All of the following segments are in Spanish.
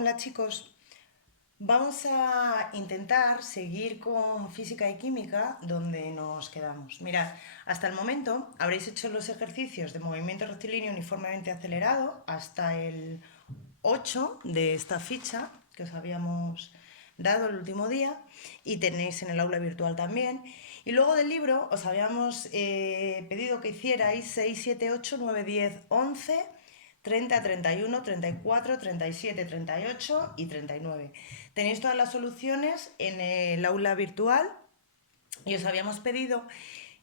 Hola chicos, vamos a intentar seguir con física y química donde nos quedamos. Mirad, hasta el momento habréis hecho los ejercicios de movimiento rectilíneo uniformemente acelerado hasta el 8 de esta ficha que os habíamos dado el último día y tenéis en el aula virtual también. Y luego del libro os habíamos pedido que hicierais 6, 7, 8, 9, 10, 11, 30, 31, 34, 37, 38 y 39. Tenéis todas las soluciones en el aula virtual y os habíamos pedido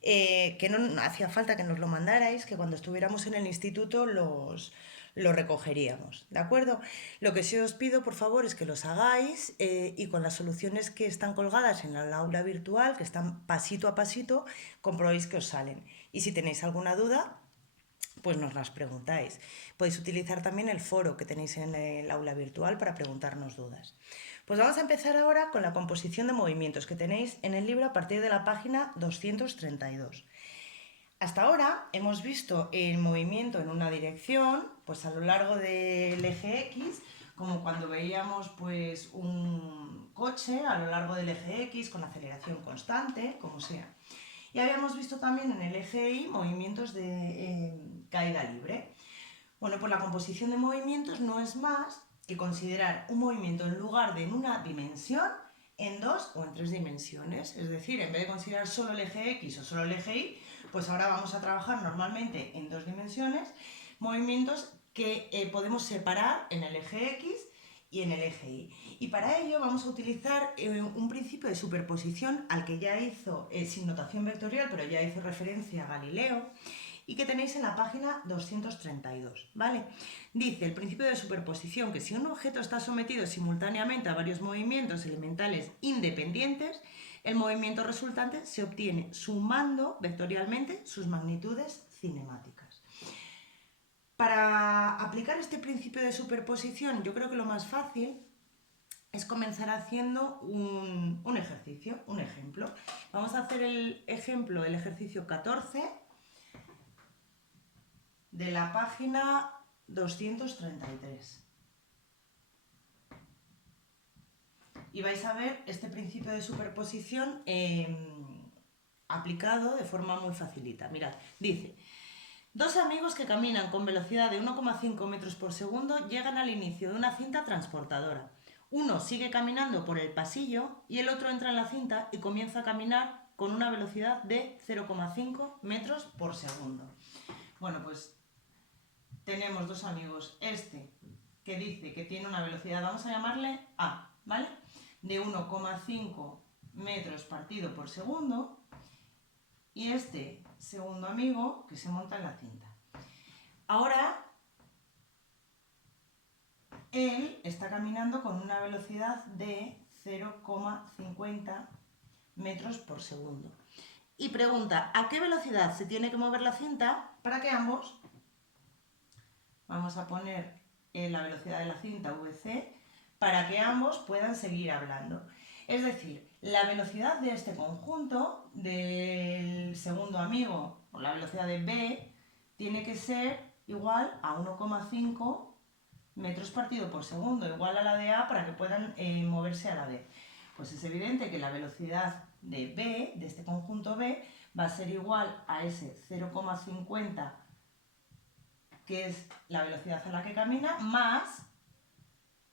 que no hacía falta que nos lo mandarais, que cuando estuviéramos en el instituto los recogeríamos, ¿de acuerdo? Lo que sí os pido, por favor, es que los hagáis y con las soluciones que están colgadas en el aula virtual, que están pasito a pasito, comprobéis que os salen. Y si tenéis alguna duda, pues nos las preguntáis. Podéis utilizar también el foro que tenéis en el aula virtual para preguntarnos dudas. Pues vamos a empezar ahora con la composición de movimientos que tenéis en el libro a partir de la página 232. Hasta ahora hemos visto el movimiento en una dirección, pues a lo largo del eje X, como cuando veíamos pues un coche a lo largo del eje X con aceleración constante, como sea. Y habíamos visto también en el eje Y movimientos de caída libre. Bueno, pues la composición de movimientos no es más que considerar un movimiento en lugar de en una dimensión, en dos o en tres dimensiones. Es decir, en vez de considerar solo el eje X o solo el eje Y, pues ahora vamos a trabajar normalmente en dos dimensiones, movimientos que podemos separar en el eje X y en el eje Y. Y para ello vamos a utilizar un principio de superposición al que ya hizo, sin notación vectorial, pero ya hizo referencia a Galileo, y que tenéis en la página 232, ¿vale? Dice el principio de superposición que si un objeto está sometido simultáneamente a varios movimientos elementales independientes, el movimiento resultante se obtiene sumando vectorialmente sus magnitudes cinemáticas. Para aplicar este principio de superposición, yo creo que lo más fácil es comenzar haciendo un ejercicio, un ejemplo. Vamos a hacer el ejemplo, el ejercicio 14 de la página 233. Y vais a ver este principio de superposición aplicado de forma muy facilita. Mirad, dice: dos amigos que caminan con velocidad de 1,5 metros por segundo llegan al inicio de una cinta transportadora. Uno sigue caminando por el pasillo y el otro entra en la cinta y comienza a caminar con una velocidad de 0,5 metros por segundo. Bueno, pues tenemos dos amigos. Este que dice que tiene una velocidad, vamos a llamarle A, ¿vale? De 1,5 metros partido por segundo. Y este segundo amigo que se monta en la cinta. Ahora, él está caminando con una velocidad de 0,50 metros por segundo. Y pregunta, ¿a qué velocidad se tiene que mover la cinta para que ambos, vamos a poner la velocidad de la cinta VC, para que ambos puedan seguir hablando? Es decir, la velocidad de este conjunto, del segundo amigo, o la velocidad de B, tiene que ser igual a 1,5 metros partido por segundo, igual a la de A, para que puedan moverse a la vez. Pues es evidente que la velocidad de B, de este conjunto B, va a ser igual a ese 0,50, que es la velocidad a la que camina, más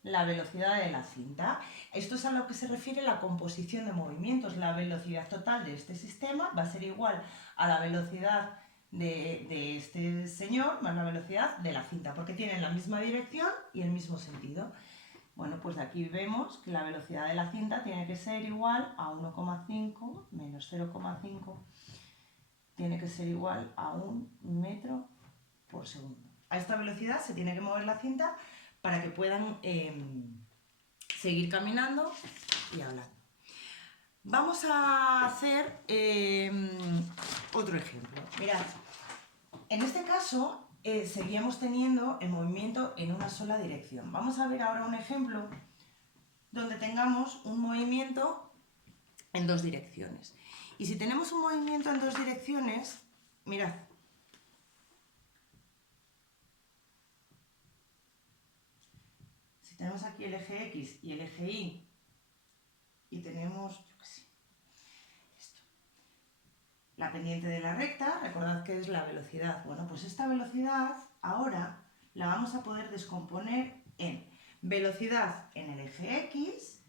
la velocidad de la cinta. Esto es a lo que se refiere la composición de movimientos. La velocidad total de este sistema va a ser igual a la velocidad de este señor más la velocidad de la cinta, porque tienen la misma dirección y el mismo sentido. Bueno, pues de aquí vemos que la velocidad de la cinta tiene que ser igual a 1,5 menos 0,5, tiene que ser igual a 1 metro por segundo. A esta velocidad se tiene que mover la cinta para que puedan seguir caminando y hablando. Vamos a hacer otro ejemplo. Mirad, en este caso seguíamos teniendo el movimiento en una sola dirección. Vamos a ver ahora un ejemplo donde tengamos un movimiento en dos direcciones. Y si tenemos un movimiento en dos direcciones, mirad, tenemos aquí el eje X y el eje Y, y tenemos, yo qué sé, esto. La pendiente de la recta, recordad que es la velocidad. Bueno, pues esta velocidad ahora la vamos a poder descomponer en velocidad en el eje X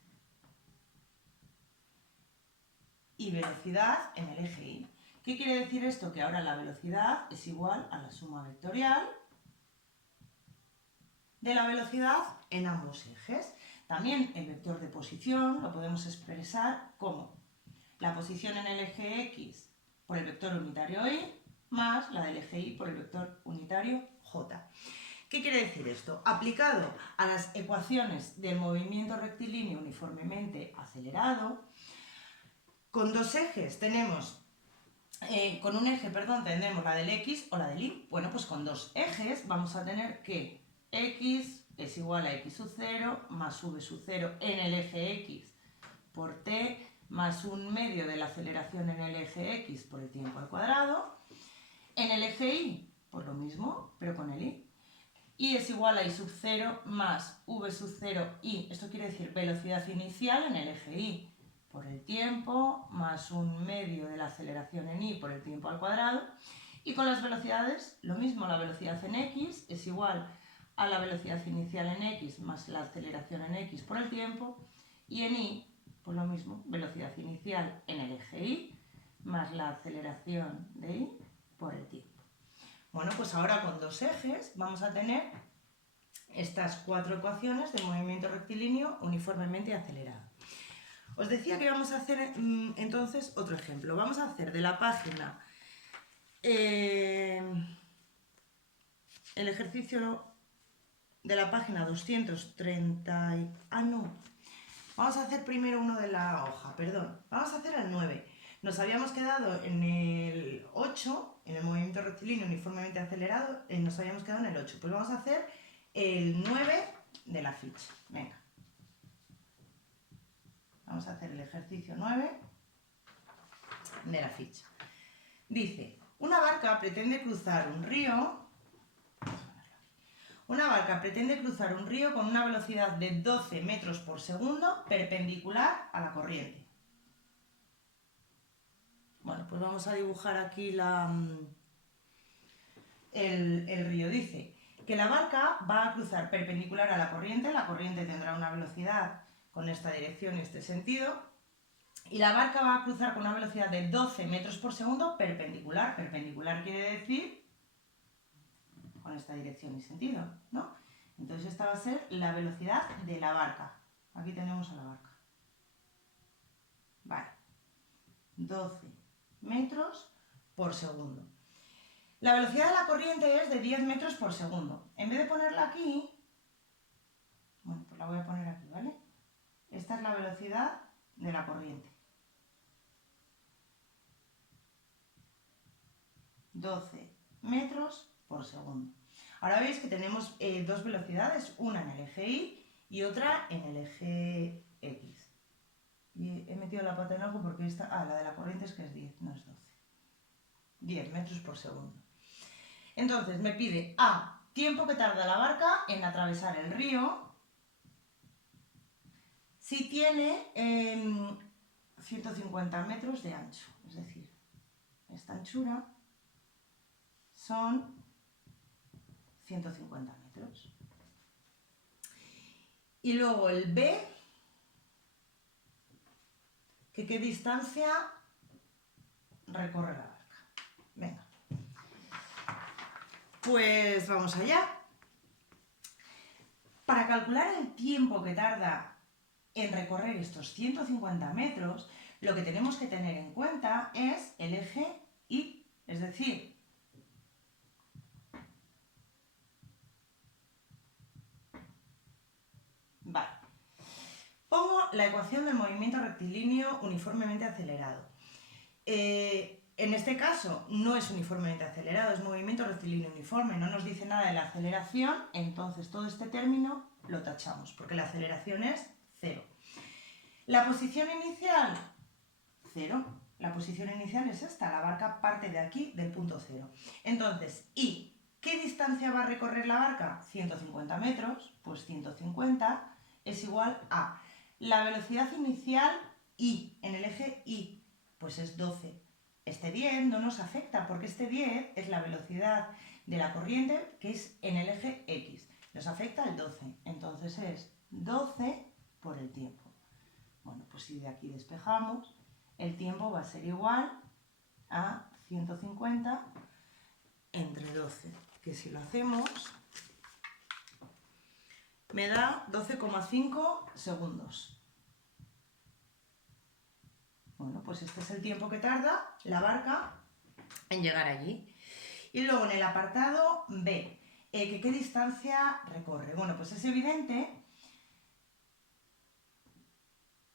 y velocidad en el eje Y. ¿Qué quiere decir esto? Que ahora la velocidad es igual a la suma vectorial de la velocidad en ambos ejes. También el vector de posición lo podemos expresar como la posición en el eje X por el vector unitario Y más la del eje Y por el vector unitario J. ¿Qué quiere decir esto? Aplicado a las ecuaciones del movimiento rectilíneo uniformemente acelerado, con dos ejes tenemos, con un eje, perdón, tendremos la del X o la del Y. Bueno, pues con dos ejes vamos a tener que X es igual a X sub 0 más V sub 0 en el eje X por T más un medio de la aceleración en el eje X por el tiempo al cuadrado. En el eje Y, pues lo mismo, pero con el Y. Y es igual a I sub 0 más V sub 0 Y. Esto quiere decir velocidad inicial en el eje Y por el tiempo más un medio de la aceleración en Y por el tiempo al cuadrado. Y con las velocidades, lo mismo, la velocidad en X es igual a la velocidad inicial en X más la aceleración en X por el tiempo. Y en Y, pues lo mismo, velocidad inicial en el eje Y más la aceleración de Y por el tiempo. Bueno, pues ahora con dos ejes vamos a tener estas cuatro ecuaciones de movimiento rectilíneo uniformemente acelerado. Os decía que vamos a hacer entonces otro ejemplo. Vamos a hacer de la página el ejercicio de la página 230. Vamos a hacer primero uno de la hoja, perdón. Vamos a hacer el 9. Nos habíamos quedado en el 8, en el movimiento rectilíneo uniformemente acelerado, nos habíamos quedado en el 8. Pues vamos a hacer el 9 de la ficha. Venga. Vamos a hacer el ejercicio 9 de la ficha. Dice, una barca pretende cruzar un río. Una barca pretende cruzar un río con una velocidad de 12 metros por segundo perpendicular a la corriente. Bueno, pues vamos a dibujar aquí el río. Dice que la barca va a cruzar perpendicular a la corriente tendrá una velocidad con esta dirección y este sentido, y la barca va a cruzar con una velocidad de 12 metros por segundo perpendicular. Perpendicular quiere decir con esta dirección y sentido, ¿no? Entonces esta va a ser la velocidad de la barca. Aquí tenemos a la barca. Vale. 12 metros por segundo. La velocidad de la corriente es de 10 metros por segundo. En vez de ponerla aquí, bueno, pues la voy a poner aquí, ¿vale? Esta es la velocidad de la corriente. 12 metros por segundo. Ahora veis que tenemos dos velocidades, una en el eje Y y otra en el eje X. Y he metido la pata en algo porque esta, la de la corriente es que es 10, no es 12. 10 metros por segundo. Entonces me pide A, tiempo que tarda la barca en atravesar el río, si tiene 150 metros de ancho, es decir, esta anchura son 150 metros. Y luego el B, que qué distancia recorre la barca. Venga. Pues vamos allá. Para calcular el tiempo que tarda en recorrer estos 150 metros, lo que tenemos que tener en cuenta es el eje Y, es decir, vale. Pongo la ecuación del movimiento rectilíneo uniformemente acelerado. En este caso no es uniformemente acelerado, es movimiento rectilíneo uniforme, no nos dice nada de la aceleración, entonces todo este término lo tachamos, porque la aceleración es 0. La posición inicial, 0. La posición inicial es esta, la barca parte de aquí, del punto 0. Entonces, ¿y qué distancia va a recorrer la barca? 150 metros, pues 150 es igual a la velocidad inicial I, en el eje I, pues es 12. Este 10 no nos afecta porque este 10 es la velocidad de la corriente que es en el eje X. Nos afecta el 12, entonces es 12 por el tiempo. Bueno, pues si de aquí despejamos, el tiempo va a ser igual a 150 entre 12, que si lo hacemos me da 12,5 segundos. Bueno, pues este es el tiempo que tarda la barca en llegar allí. Y luego en el apartado B, ¿qué distancia recorre? Bueno, pues es evidente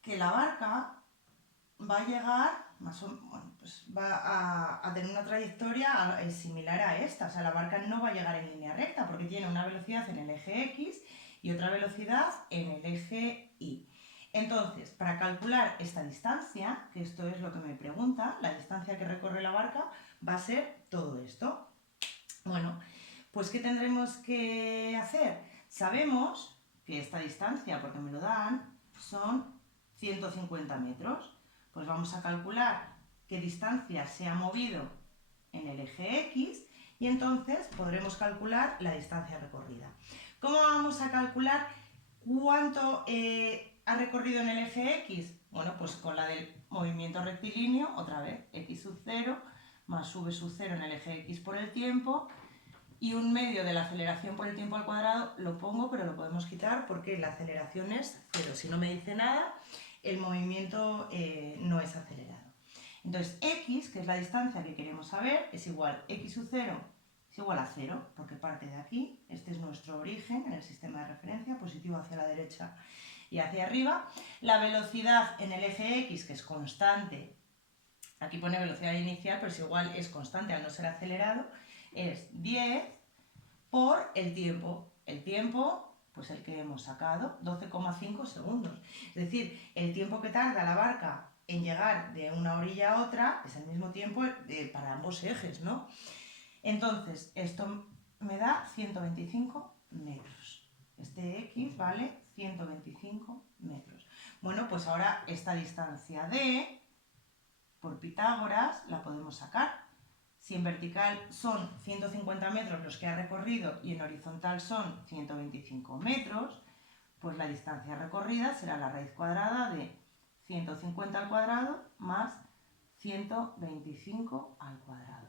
que la barca va a llegar, bueno, pues va a tener una trayectoria similar a esta. O sea, la barca no va a llegar en línea recta porque tiene una velocidad en el eje X y otra velocidad en el eje Y. Entonces, para calcular esta distancia, que esto es lo que me pregunta, la distancia que recorre la barca, va a ser todo esto. Bueno, pues ¿qué tendremos que hacer? Sabemos que esta distancia, porque me lo dan, son 150 metros. Pues vamos a calcular qué distancia se ha movido en el eje X y entonces podremos calcular la distancia recorrida. ¿Cómo vamos a calcular cuánto ha recorrido en el eje X? Bueno, pues con la del movimiento rectilíneo, otra vez, X sub 0 más V sub 0 en el eje X por el tiempo, y un medio de la aceleración por el tiempo al cuadrado lo pongo, pero lo podemos quitar porque la aceleración es 0. Si no me dice nada, el movimiento no es acelerado. Entonces, x, que es la distancia que queremos saber, es igual, x sub 0 es igual a 0, porque parte de aquí. Este es nuestro origen en el sistema de referencia, positivo hacia la derecha y hacia arriba. La velocidad en el eje x, que es constante, aquí pone velocidad inicial, pero es igual, es constante al no ser acelerado, es 10 por el tiempo. El tiempo, pues el que hemos sacado, 12,5 segundos. Es decir, el tiempo que tarda la barca en llegar de una orilla a otra es el mismo tiempo para ambos ejes, ¿no? Entonces, esto me da 125 metros. Este X vale 125 metros. Bueno, pues ahora esta distancia D, por Pitágoras, la podemos sacar. Si en vertical son 150 metros los que ha recorrido y en horizontal son 125 metros, pues la distancia recorrida será la raíz cuadrada de 150 al cuadrado más 125 al cuadrado.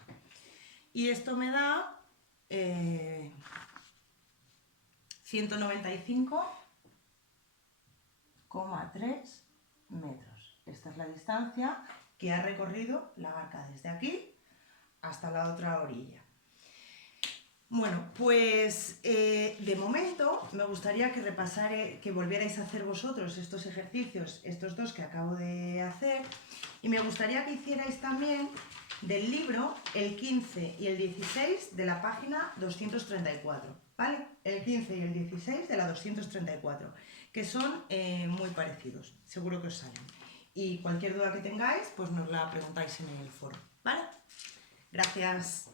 Y esto me da 195,3 metros. Esta es la distancia que ha recorrido la barca desde aquí hasta la otra orilla. Bueno, pues de momento me gustaría que volvierais a hacer vosotros estos ejercicios, estos dos que acabo de hacer, y me gustaría que hicierais también del libro el 15 y el 16 de la página 234, ¿vale? El 15 y el 16 de la 234, que son muy parecidos, seguro que os salen. Y cualquier duda que tengáis, pues nos la preguntáis en el foro, ¿vale? Gracias.